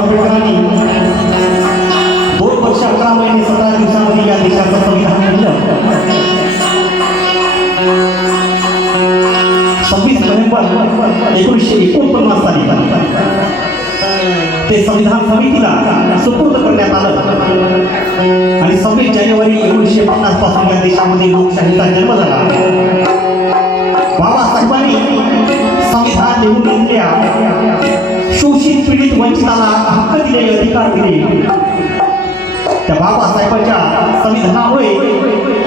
आंबेडकरांनी दोन वर्ष अकरा महिने सतरा दिवसामध्ये या देशाचं संविधान लिहिलं. सव्वीस नोव्हेंबर एकोणीसशे एकोणपन्नास साली ते संविधान समितीला सुपूर्द करण्यात आलं. आणि सव्वीस जानेवारी एकोणीसशे पन्नासपासून या देशामध्ये लोकशाहीचा जन्म झाला. बाबासाहेबांनी संविधान लिहून घेतल्या. शोषित पीडित वंचिताला हक्क दिले अधिकार दिले. त्या बाबासाहेबांच्या संविधानामुळे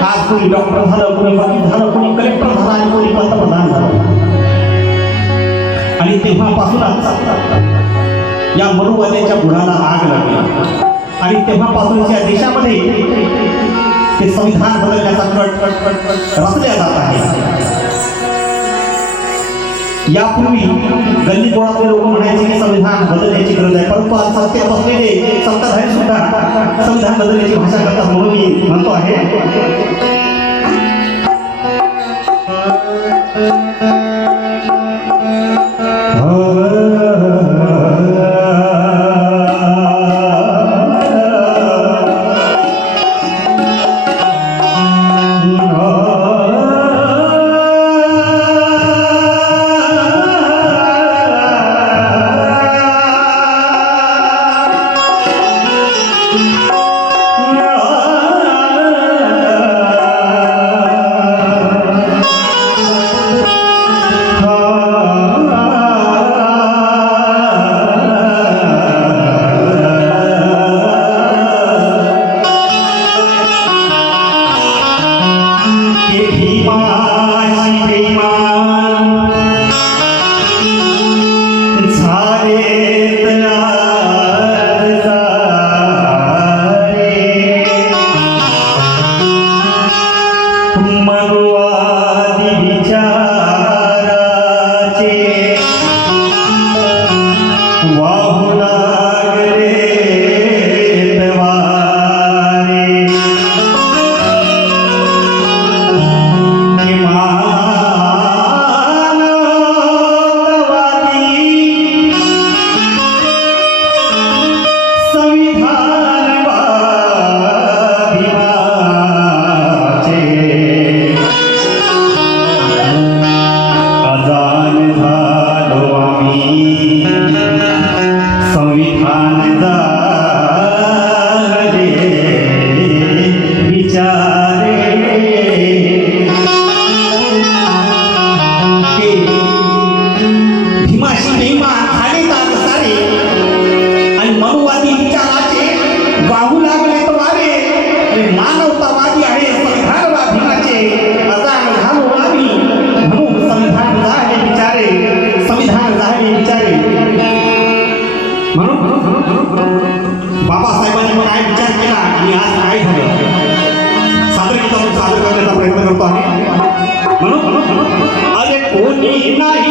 आज कोणी डॉक्टर झालं कोणी वकील झालं कोणी कलेक्टर झालं आणि कोणी पंतप्रधान झालं. आणि तेव्हापासूनच या मनुवाद्याच्या गुणाला आग लागली. आणि तेव्हापासूनच्या देशामध्ये ते संविधान बदलण्याचा कट रचल्या जात आहे. यापूर्वी गल्ली गोळातले लोक बदलण्याची गरज आहे परंतु आज सत्तेत बसलेले सत्ताधारी सुद्धा. संविधान बदलण्याची भाषा करतात म्हणून मी म्हणतो आहे. নাই।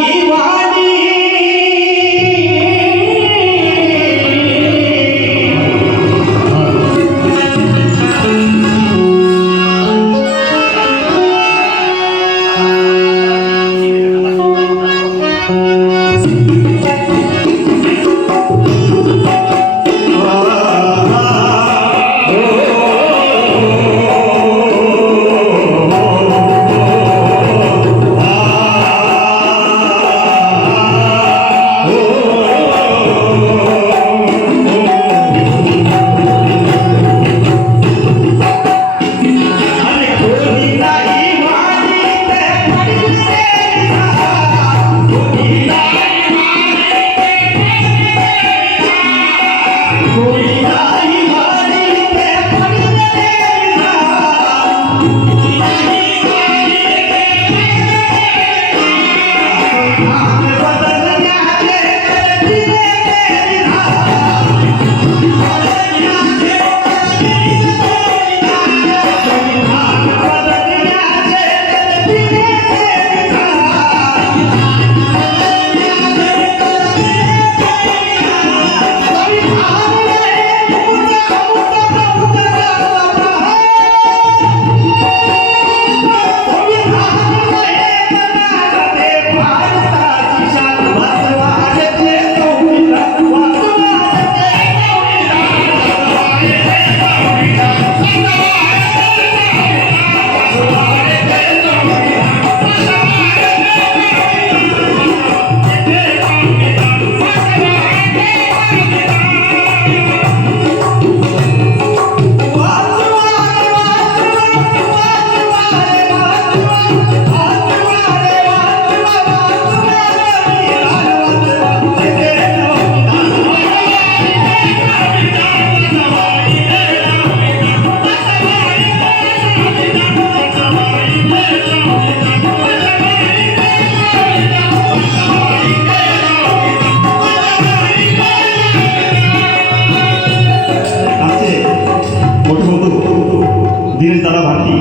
धीरज दादा भारती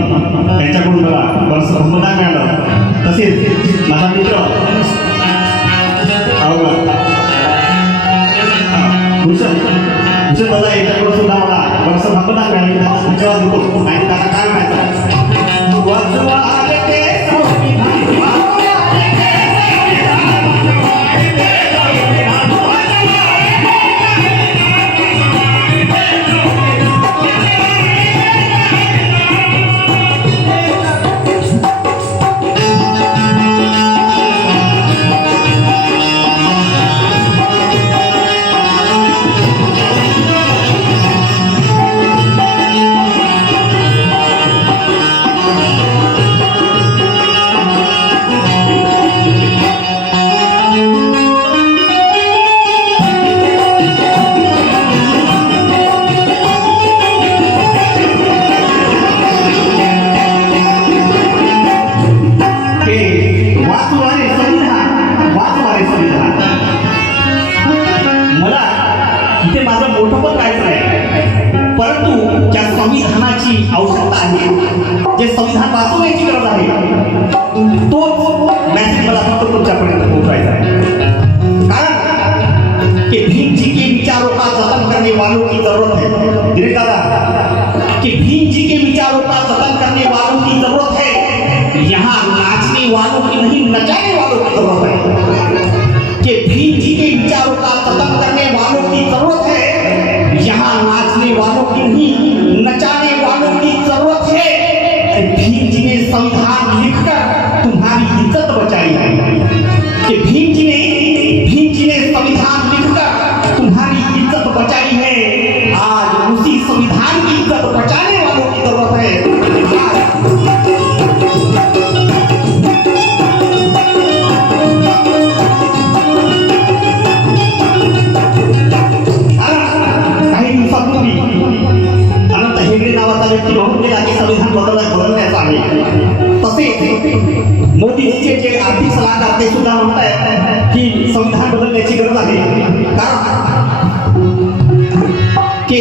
यांच्याकडून मला बरं संबंधान मिळालं. तसेच माझा मित्र भूषण भूषण दादा यांच्याकडून सुद्धा मला बरं संबंधान मिळालं. त्यांना धन्यवाद देतो आणि त्यांना काय म्हणायचं करने वालों की ज़रूरत है। मेरे दादा, कि भीम जी के विचारों का जतन करने वालों की ज़रूरत है। यहाँ नाचने वालों की नहीं, नचाने वालों की ज़रूरत है। कि भीम जी के विचारों का जतन करने वालों की ज़रूरत है। यहाँ नाचने वालों की नहीं, नचाने वालों की संविधान बदलण्याची गरज आहे कारण की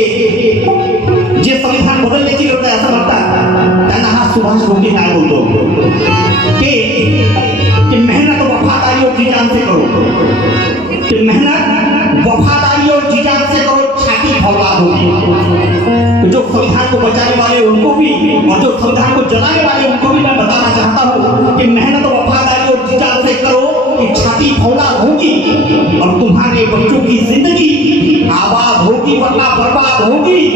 जे संविधान बदलण्याची गरज आहे असं म्हणतात त्यांना हा सुभाष घोटे काय बोलतो की, कि मेहनत वफादारी और जी जान से करो। कि मेहनत, वफादारी और जी जान से करो, छाती फौलाद होगी जो संविधान को बचाने वाले उनको भी, और जो संविधान को जलाने वाले उनको भी मैं बताना चाहता हूँ कि मेहनत वफादारी और जी जान से करो कि छाती फौलाद होगी और तुम्हारे बच्चों की ज़िंदगी आबाद होगी, वरना बर्बाद होगी।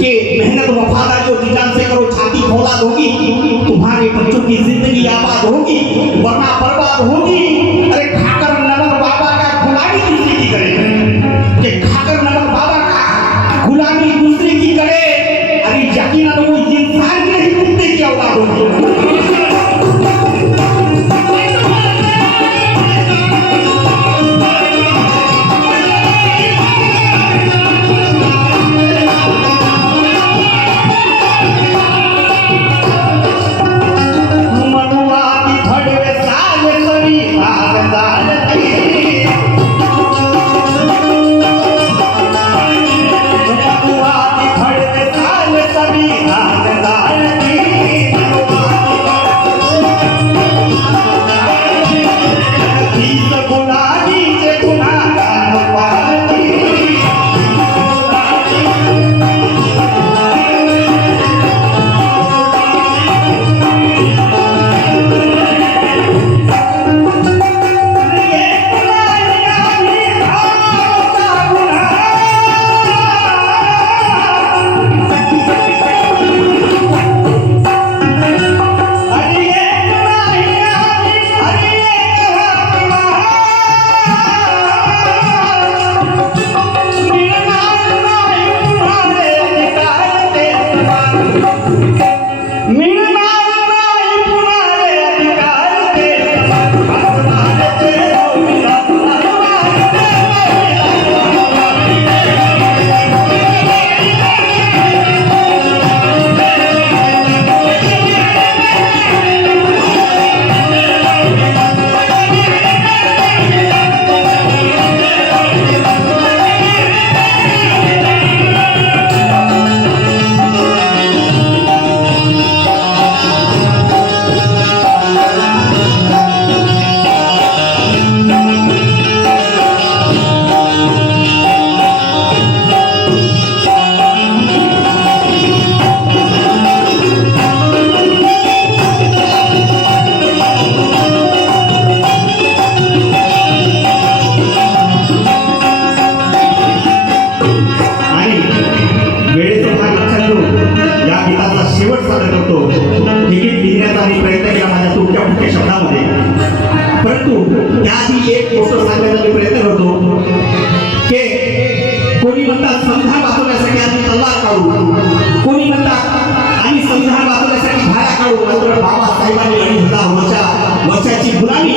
कि मेहनत वफादारी जी जान से करो, छाती फौलाद होगी तुम्हारे बच्चों की ज़िंदगी आबाद होगी, वरना बर्बाद होगी। अरे खाकर नमक बाबा का गुलामी दूसरे की करे। कि खाकर नमक बाबा का गुलामी दूसरे की करे। अरे यकीनन वो इंसान के ही कुत्ते की औलाद होगी। साहेबांनी आणि ह्याचा आमच्या वर्षाची गुलामी